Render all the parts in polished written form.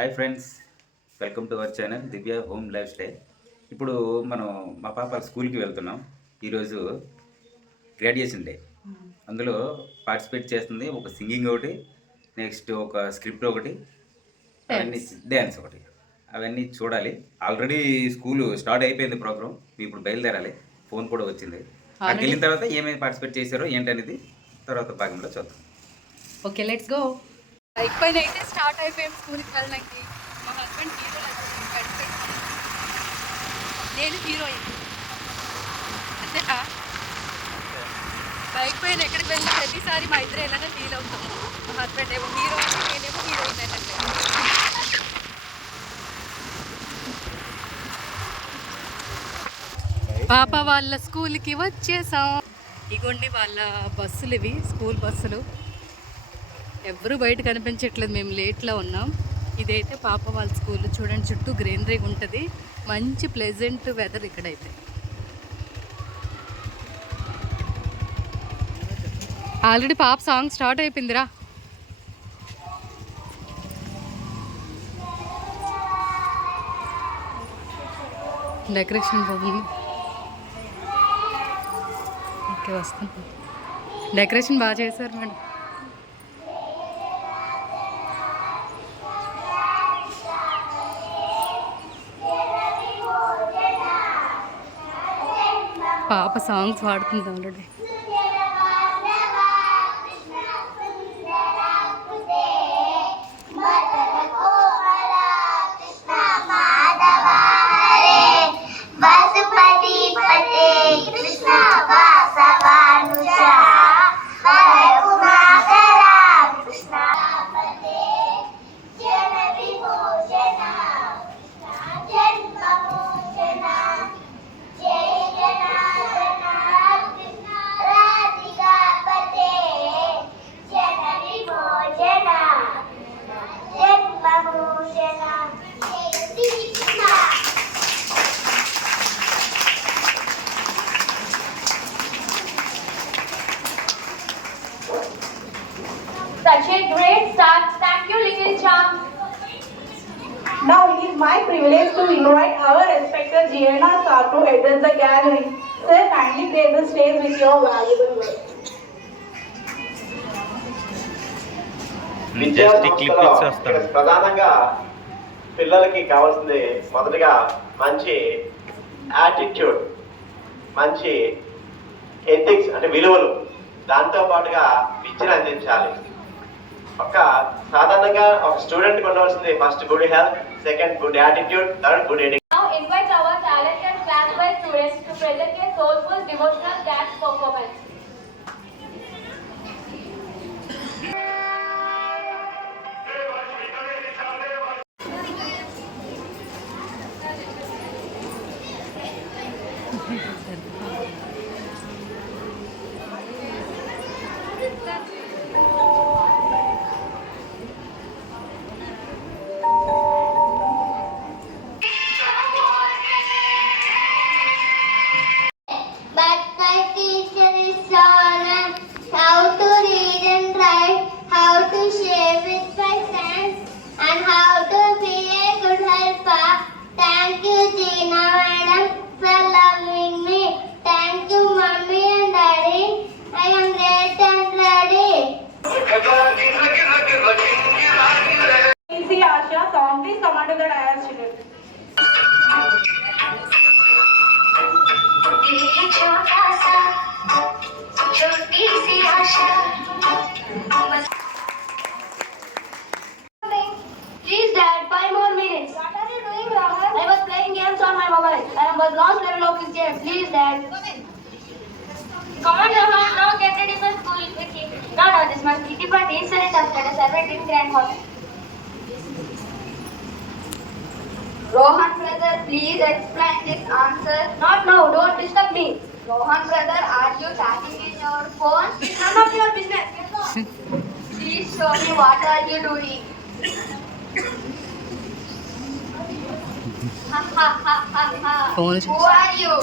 Hi friends, welcome to our channel Divya home life style. ఇప్పుడు మనం మా పాప స్కూల్కి వెళ్తున్నాం. ఈరోజు గ్రాడ్యుయేషన్ డే. అందులో పార్టిసిపేట్ చేస్తుంది. ఒక సింగింగ్ ఒకటి, నెక్స్ట్ ఒక స్క్రిప్ట్ ఒకటి, అవన్నీ డ్యాన్స్ ఒకటి, అవన్నీ చూడాలి. ఆల్రెడీ స్కూల్ స్టార్ట్ అయిపోయింది ప్రోగ్రామ్. ఇప్పుడు బయలుదేరాలి. ఫోన్ కూడా వచ్చింది. అక్కడికి వెళ్ళిన తర్వాత ఏమేమి పార్టిసిపేట్ చేశారో ఏంటనేది తర్వాత భాగంలో చూద్దాం. Okay, let's go. బైక్ పైన అయితే స్టార్ట్ అయిపోయాం స్కూల్కి వెళ్ళడానికి. మా హస్బెండ్ హీరో, నేను హీరోయిన్. అంతేనా? బైక్ పైన ఎక్కడికి వెళ్ళిన ప్రతిసారి మా ఇద్దరు ఎలాగో ఫీల్ అవుతాం. మా హస్బెండ్ ఏమో హీరో అంటే నేనేమో హీరోయిన్ అంటే. పాప వాళ్ళ స్కూల్కి వచ్చేసాం. ఇగోండి వాళ్ళ బస్సులు, ఇవి స్కూల్ బస్సులు. ఎవ్వరూ బయట కనిపించట్లేదు, మేము లేట్లో ఉన్నాం. ఇదైతే పాప వాళ్ళ స్కూల్. చూడండి, చుట్టూ గ్రీనరీగా ఉంటుంది. మంచి ప్లెజెంట్ వెదర్ ఇక్కడైతే. ఆల్రెడీ పాప సాంగ్ స్టార్ట్ అయిపోయిందిరా. డెకరేషన్ బాగుంది. ఓకే, వస్తుంది. డెకరేషన్ బాగా చేశారు మేడం. పాప సాంగ్స్ పాడుతుంది already. Such a great start. Thank you, Little Charm. Now it is my privilege to invite our respected Gianna sir to address the gathering. Sir, kindly take the stage with your valuable words. ప్రధానంగా పిల్లలకి కావాల్సింది మొదటిగా మంచి యాటిట్యూడ్, మంచి ఎథిక్స్ అంటే విలువలు, దాంతో పాటుగా విద్యను అందించాలి. సాధారణంగా ఒక స్టూడెంట్ ఉండవలసింది first good health, second good attitude, third good education. Now invite our talented class-wise students to present a soulful devotional dance performance. Song please come onto the dais, children. Please, Dad, 5 more minutes. What are you doing, Rahul? I was playing games on my mobile. I was lost level of this game. Please, Dad. Come on, Rahul. Now get ready for school. No, this month kitty party is set up at a servant in Grand Hall. Rohan brother, please explain this answer. Not now. Don't disturb me. Rohan brother, are you chatting in your phone? It's none of your business. Please show me what are you doing. Ha ha ha ha ha. Who are you?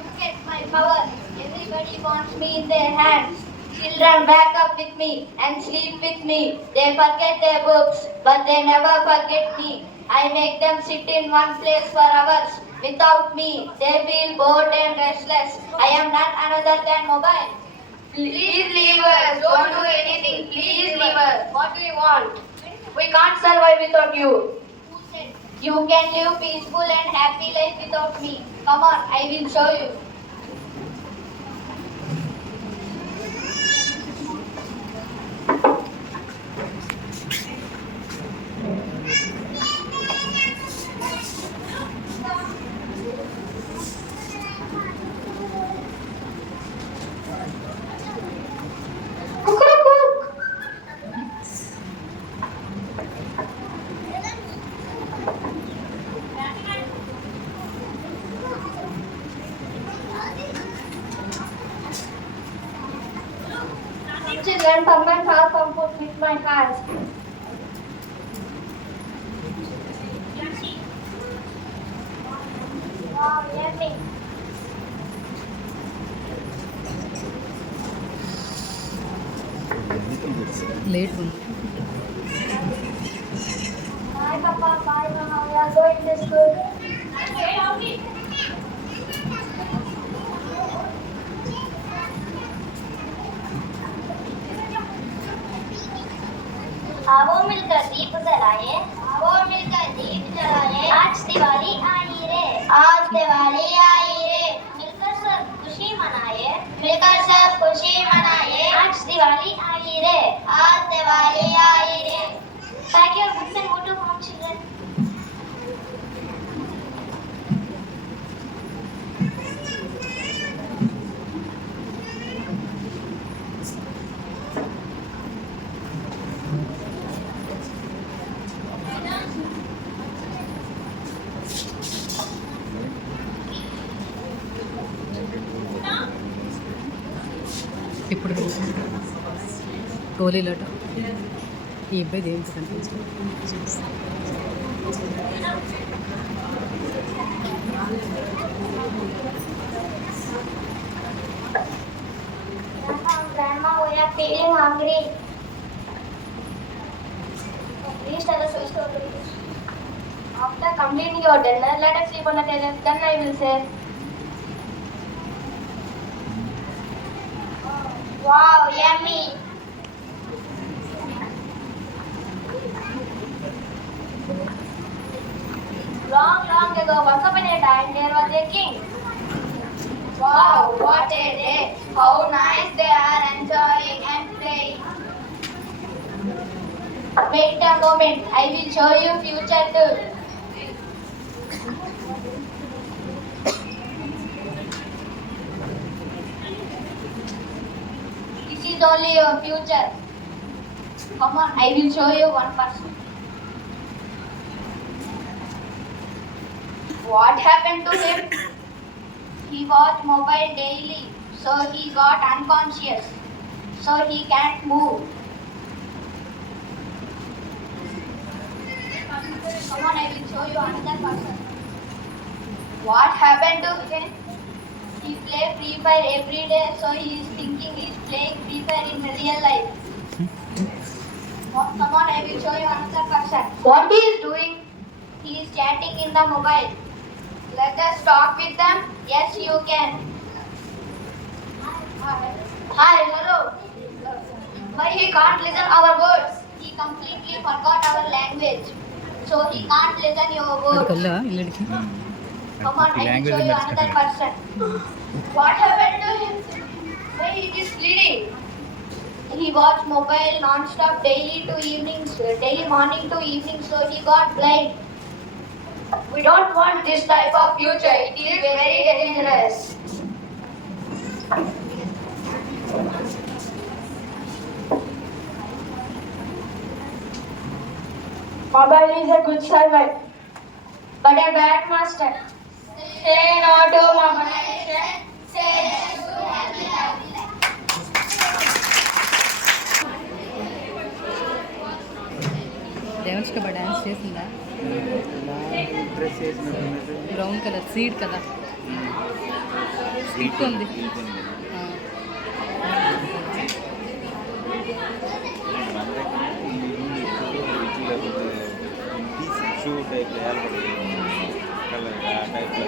Look at my power. Everybody wants me in their hands. Children wake up with me and sleep with me. They forget their books, but they never forget me. I make them sit in one place for hours. Without me, they feel bored and restless. I am none other than mobile. Please leave us. Don't do anything. Please leave us. What do you want? We can't survive without you. You can live peaceful and happy life without me. Come on, I will show you. Children, come and have some food with my hands. Wow, yummy. Late ఉంది. Bye, Papa. Bye, Mama. We are going to school. आओ मिलकर दीप जलाए, आओ मिलकर दीप जलाए, आज दिवाली आई रे, आज दिवाली आई रे, मिलकर सब खुशी मनाए, मिलकर सब खुशी मनाए, आज दिवाली आई रे, आज दिवाली आई रे. Pack your books and go to home, children. ఇప్పుడు గోళీలట ఈ అబ్బాయి దేనికి కనిపించదు. Grandma, we are feeling hungry. Please tell us a story. After completing your dinner, let us sleep on the terrace. Then I will say. Wow, yummy. Long ago, once upon a time, there was a king. Wow, what a day! How nice they are enjoying and playing. Wait a moment, I will show you future too. This is only your future. Come on, I will show you one person. What happened to him? He watched mobile daily, so he got unconscious, so he can't move. Come on, I will show you another person. What happened to him? He plays Free Fire every day, so he is thinking he is playing Free Fire in real life. Come on, I will show you another person. What he is doing? He is chatting in the mobile. Let us talk with them. Yes, you can. Hi, hello. Why he can't listen our words? He completely forgot our language. So he can't listen your words. కల్లా ఇల్లడికి Come on, I will show you another person. What happened to him? Why he is bleeding? He watched mobile non-stop daily morning to evening, so he got blind. We don't want this type of future. It is very dangerous. Mobile is a good servant, but a bad master. Say no to mobile. Say yes to happy life. దేవంష్క బాగా డ్యాన్స్ చేసిందా? Brown colour seed కదా, స్కిట్ ఉంది. Shoe type colour ఆ టైప్లో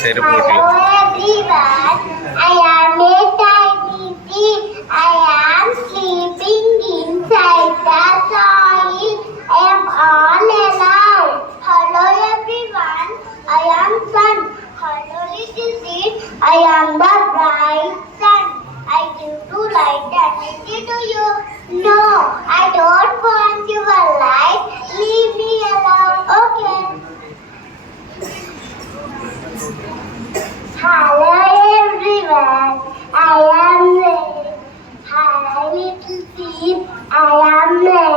సరిపోట్లు Hello everyone, I am a tiny bee. I am sleeping inside the soil. I am all alone. Hello everyone, I am sun. Hello little seed, I am the bright sun. I give to light energy to you. No, I don't want your light. Leave me alone, okay? Hello everyone, I am Ray. Hi little sheep, I am Ray.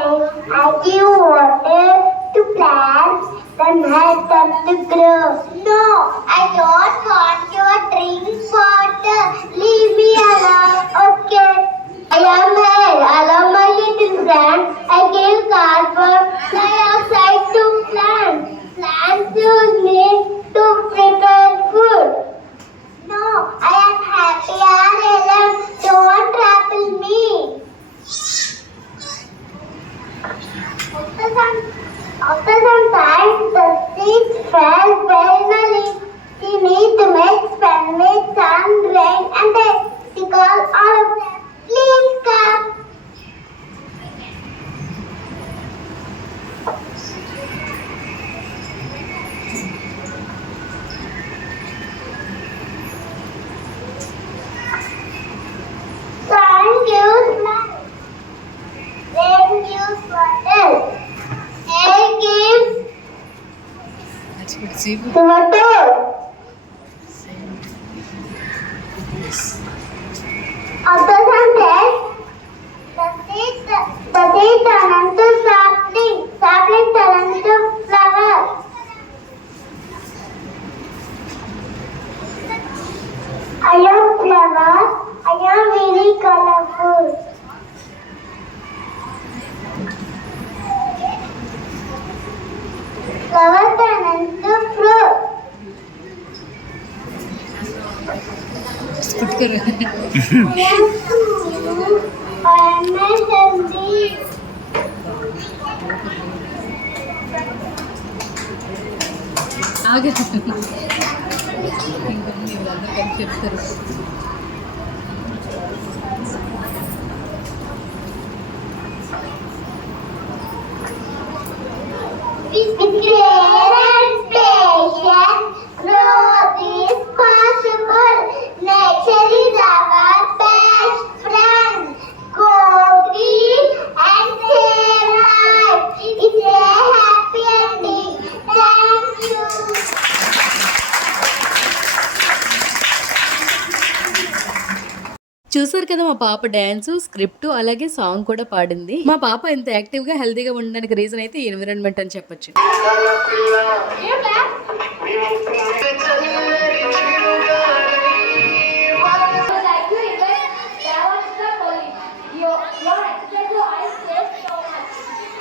I give water to plants, then help them to grow. No, I don't want your drink water. Leave me alone, okay? I am Ray. Hello my little friend. I give cardboard dioxide to plants. Plants use me to prepare food. No, I am happy RLM. Don't trouble me. After some time, the seed fell finally. She needs to make spend with sun, rain, and they because all of them. Please come. Sun gives light. Rain gives water. Air gives water. After some days, the seed turn into sapling. Sapling turn into flower. I am flower. I am very colorful. Flower turn into fruit. I am cool. I am healthy. ఆగే ఇంకొన్ని వీళ్ళందరూ కలిసి చెప్తారు. With care and patience, growth is possible. Nature is our best friend. Go green and stay alive. It's a happy ending. Thank you. చూసారు కదా మా పాప dance, script అలాగే సాంగ్ కూడా పాడింది. మా పాప ఇంత యాక్టివ్ గా హెల్తీగా ఉండడానికి రీజన్ అయితే ఎన్విరాన్మెంట్ అని చెప్పొచ్చు. You clap. Like you invite Devanshika Kohli. Your exercise to eyes saves so much.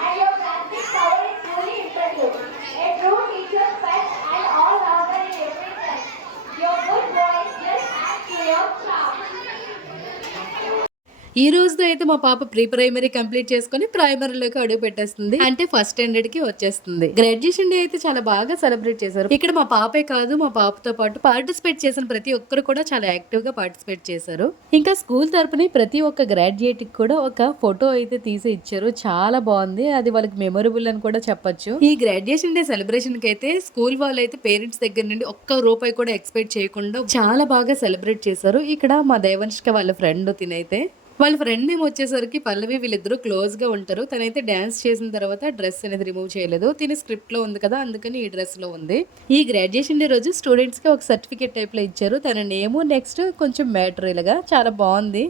And your plastic cover is truly impressive. A true teacher, pet and all rounder in every sense. Your good boys just add to your charm. ఈ రోజుతో అయితే మా పాప pre primary complete చేసుకుని ప్రైమరీలోకి అడుగు పెట్టేస్తుంది. అంటే ఫస్ట్ స్టాండర్డ్ కి వచ్చేస్తుంది. గ్రాడ్యుయేషన్ డే అయితే చాలా బాగా సెలబ్రేట్ చేశారు. ఇక్కడ మా పాపే కాదు, మా పాపతో పాటు పార్టిసిపేట్ చేసిన ప్రతి ఒక్కరు కూడా చాలా యాక్టివ్ గా పార్టిసిపేట్ చేశారు. ఇంకా స్కూల్ తరపున ప్రతి ఒక్క గ్రాడ్యుయేట్ కి కూడా ఒక ఫోటో అయితే తీసి ఇచ్చారు. చాలా బాగుంది. అది వాళ్ళకి మెమొరబుల్ అని కూడా చెప్పొచ్చు. ఈ గ్రాడ్యుయేషన్ డే సెలబ్రేషన్ కి అయితే స్కూల్ వాళ్ళు అయితే పేరెంట్స్ దగ్గర నుండి ఒక్క రూపాయి కూడా ఎక్స్పెక్ట్ చేయకుండా చాలా బాగా సెలబ్రేట్ చేశారు. ఇక్కడ మా దేవంశిక వాళ్ళ ఫ్రెండ్ తినైతే వాళ్ళ ఫ్రెండ్ నేమ్ వచ్చేసరికి పల్లవి. వీళ్ళిద్దరూ క్లోజ్ గా ఉంటారు. తనైతే డాన్స్ చేసిన తర్వాత డ్రెస్ అనేది రిమూవ్ చేయలేదు. తిని స్క్రిప్ట్ లో ఉంది కదా, అందుకని ఈ డ్రెస్ లో ఉంది. ఈ గ్రాడ్యుయేషన్ డే రోజు స్టూడెంట్స్ కి ఒక సర్టిఫికేట్ టైప్ లో ఇచ్చారు. తన నేము నెక్స్ట్ కొంచెం మ్యాటరియల్ గా చాలా బాగుంది.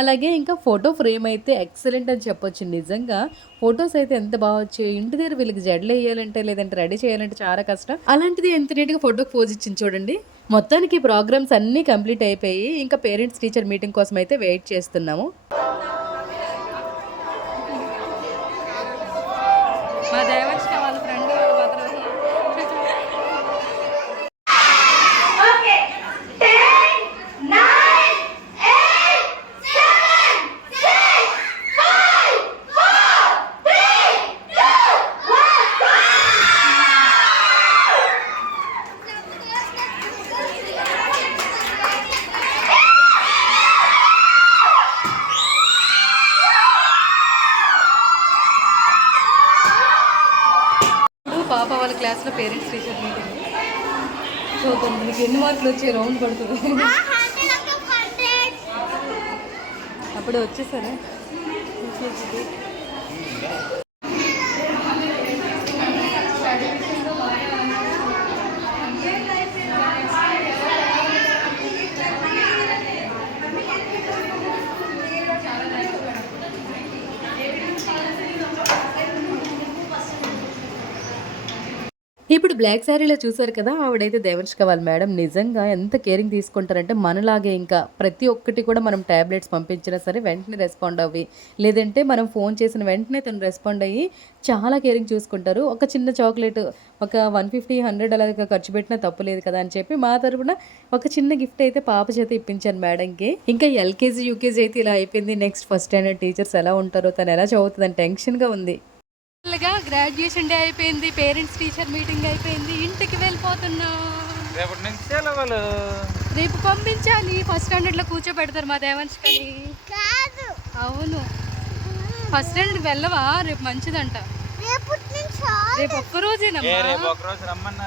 అలాగే ఇంకా ఫోటో ఫ్రేమ్ అయితే ఎక్సలెంట్ అని చెప్పొచ్చు. నిజంగా ఫొటోస్ అయితే ఎంత బాగా వచ్చాయి. ఇంటి దగ్గర వీళ్ళకి జడలు వేయాలంటే లేదంటే రెడీ చేయాలంటే చాలా కష్టం. అలాంటిది ఎంత నీట్గా ఫోటోకి పోజ్ ఇచ్చింది చూడండి. మొత్తానికి ప్రోగ్రామ్స్ అన్నీ కంప్లీట్ అయిపోయి ఇంకా పేరెంట్స్ టీచర్ మీటింగ్ కోసం అయితే వెయిట్ చేస్తున్నాము. మా దేవంశిక వాళ్ళ ఫ్రెండ్ Okay. 10, 9. పాప వాళ్ళ క్లాస్లో పేరెంట్స్ టీచర్ మీటింగ్. చూద్దాం మీకు ఎన్ని మార్కులు వచ్చాయి, రౌండ్ పడుతుంది. అప్పుడే వచ్చేసారా? ఇప్పుడు బ్లాక్ శారీలో చూసారు కదా, ఆవిడైతే దేవర్షిక వాళ్ళ మేడం నిజంగా ఎంత కేరింగ్ తీసుకుంటారంటే మనలాగే ఇంకా ప్రతి ఒక్కటి కూడా మనం ట్యాబ్లెట్స్ పంపించినా సరే వెంటనే రెస్పాండ్ అవ్వి, లేదంటే మనం ఫోన్ చేసిన వెంటనే తను రెస్పాండ్ అయ్యి చాలా కేరింగ్ చూసుకుంటారు. ఒక చిన్న చాక్లెట్ ఒక 150-100 అలాగా ఖర్చు పెట్టినా తప్పులేదు కదా అని చెప్పి మా తరపున ఒక చిన్న గిఫ్ట్ అయితే పాప చేత ఇప్పించాను మేడంకి. ఇంకా ఎల్కేజీ యూకేజీ అయితే ఇలా అయిపోయింది. నెక్స్ట్ ఫస్ట్ స్టాండర్డ్ టీచర్స్ ఎలా ఉంటారో, తను ఎలా చదువుతుందని టెన్షన్గా ఉంది. గ్రాడ్యుయేషన్ డే అయిపోయింది, పేరెంట్స్ టీచర్ మీటింగ్ అయిపోయింది, ఇంటికి వెళ్ళిపోతున్నా. రేపు పంపించాలి. ఫస్ట్ స్టాండర్డ్లో కూర్చోబెడతారు మా దేవంశకని. అవును, ఫస్ట్ స్టాండర్డ్ వెళ్ళవా? రేపు మంచిదంట. రేపు ఒక్కరోజేనమ్మా.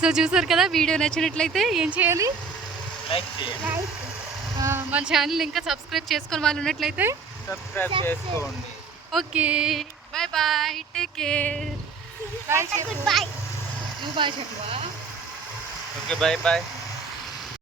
సో చూసారు కదా, వీడియో నచ్చినట్లయితే ఏం చేయాలి? మన ఛానల్ ఇంకా సబ్స్క్రైబ్ చేసుకుని వాళ్ళు ఉన్నట్లయితే సబ్స్క్రైబ్ చేసుకోండి. Okay, bye bye, take care. Bye చెప్పు. నువ్వు బాయ్ చెప్పవా? Okay, bye bye.